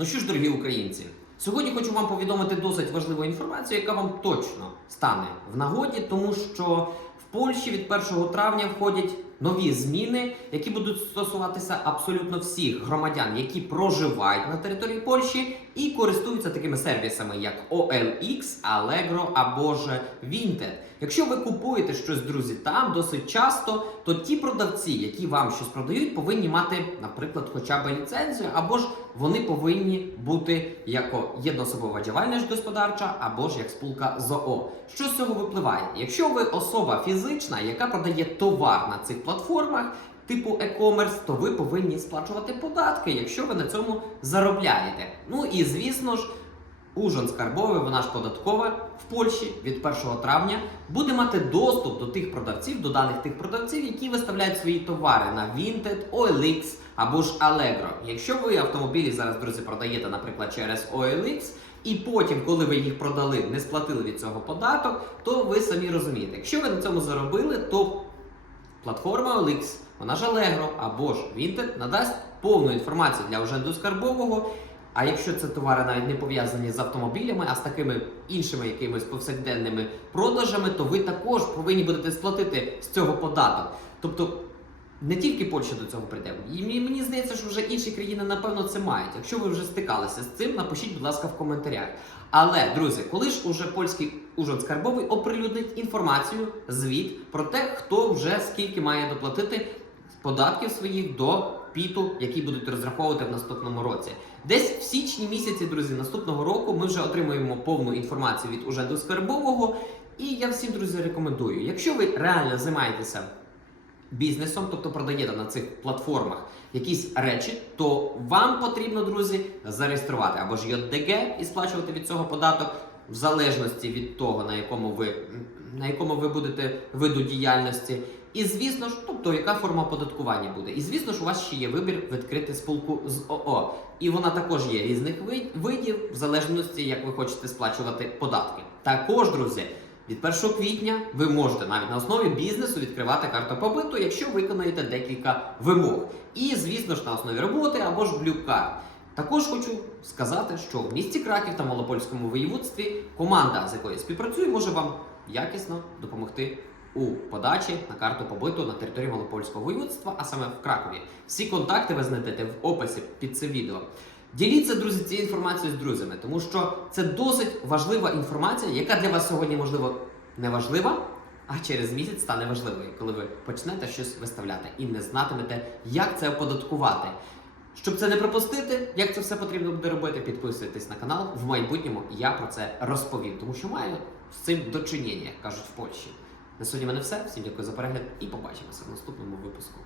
Ну що ж, дорогі українці, сьогодні хочу вам повідомити досить важливу інформацію, яка вам точно стане в нагоді, тому що в Польщі від 1 травня входять нові зміни, які будуть стосуватися абсолютно всіх громадян, які проживають на території Польщі і користуються такими сервісами, як OLX, Allegro або ж Vinted. Якщо ви купуєте щось, друзі, там досить часто, то ті продавці, які вам щось продають, повинні мати, наприклад, хоча б ліцензію, або ж вони повинні бути як єдноособова діяльність господарча, або ж як спілка ЗОО. Що з цього випливає? Якщо ви особа фізична, яка продає товар на цих платформах. Типу e-commerce, то ви повинні сплачувати податки, якщо ви на цьому заробляєте. Ну і звісно ж, Ужин скарбовий, вона ж податкова в Польщі від 1 травня буде мати доступ до тих продавців, до даних тих продавців, які виставляють свої товари на Vinted, OLX або ж Allegro. Якщо ви автомобілі зараз, друзі, продаєте, наприклад, через OLX, і потім, коли ви їх продали, не сплатили від цього податок, то ви самі розумієте, якщо ви на цьому заробили, то платформа OLX, вона ж Allegro або ж Vinted надасть повну інформацію для уженду скарбового. А якщо це товари навіть не пов'язані з автомобілями, а з такими іншими якимись повсякденними продажами, то ви також повинні будете сплатити з цього податок. Тобто не тільки Польща до цього прийде. І мені- здається, що вже інші країни напевно це мають. Якщо ви вже стикалися з цим, напишіть, будь ласка, в коментарях. Але, друзі, коли ж уже польський ужин скарбовий оприлюднить інформацію, звіт про те, хто вже скільки має доплатити податків своїх до піту, які будуть розраховувати в наступному році. Десь в січні місяці, друзі, наступного року ми вже отримуємо повну інформацію від Уженду Скарбового. І я всім, друзі, рекомендую, якщо ви реально займаєтеся бізнесом, тобто продаєте на цих платформах якісь речі, то вам потрібно, друзі, зареєструвати або ж ЙДГ і сплачувати від цього податок, в залежності від того, на якому ви на якому ви будете виду діяльності. І звісно ж, тобто яка форма оподаткування буде. І звісно ж, у вас ще є вибір відкрити спілку з ОО. І вона також є різних видів, в залежності, як ви хочете сплачувати податки. Також, друзі, від 1 квітня ви можете навіть на основі бізнесу відкривати карту побиту, якщо виконаєте декілька вимог. І, звісно ж, на основі роботи або ж Card. Також хочу сказати, що в місті Краків та Малопольському воєводстві команда, з якою я співпрацюю, може вам якісно допомогти у подачі на карту побиту на території Малопольського воєводства, а саме в Кракові. Всі контакти ви знайдете в описі під це відео. Діліться, друзі, цією інформацією з друзями, тому що це досить важлива інформація, яка для вас сьогодні, можливо, не важлива, а через місяць стане важливою, коли ви почнете щось виставляти і не знатимете, як це оподаткувати. Щоб це не пропустити, як це все потрібно буде робити, підписуйтесь на канал. В майбутньому я про це розповім, тому що маю з цим дочинення, як кажуть в Польщі. На сьогодні мене все. Всім дякую за перегляд і побачимося в наступному випуску.